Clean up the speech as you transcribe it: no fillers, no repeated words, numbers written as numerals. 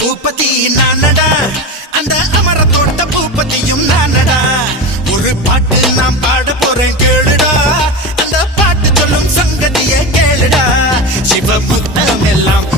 பூபதி நானடா அந்த அமர தோட்ட பூபதியும் நானடா ஒரு பாட்டு நாம் பாட போறேன் கேளுடா அந்த பாட்டு சொல்லும் சங்கதியை கேளுடா சிவமுத்தம் எல்லாம்